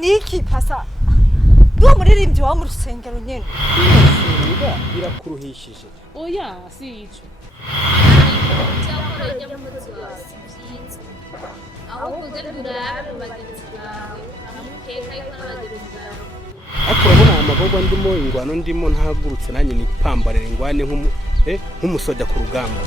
niki pasa duwa muririmbyi wa mu rusengero nyene Niba birakuruhishije oya si ico cyakora nyamutsi wasi byinze aho kugurura bagenzi bawe amukeka yuko n'abagenzi bawe akurabona amagorwa ndimo ingwano ndimo ntagurutse nanjye ni pambarira ingwane nk'umusoda ku rugamba